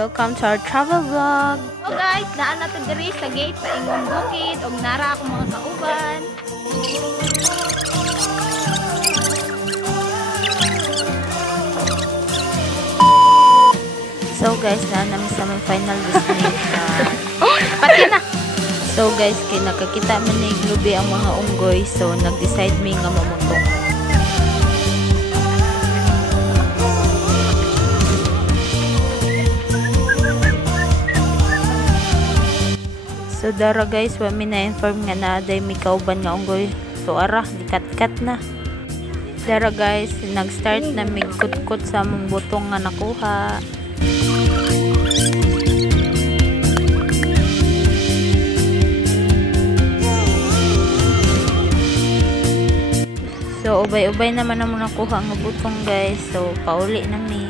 Welcome to our travel vlog. So guys, daan natin diri sa gate sa Ingong Bukid og nara ako mga kauban. So guys, namin sa may final destination. Pati na. So guys, kay nakakita man ni Globe ang mga unggoy, so nag-decide mi nga mamutong. So dara guys, wa mi na-inform nga naaday mi kauban nga unggoy. So ara, dikat-kat na. Dara guys, nag-start na mi kutkot sa among butong nga nakuha. So ubay-ubay naman naman nakuha ang butong guys. So pauli na mi.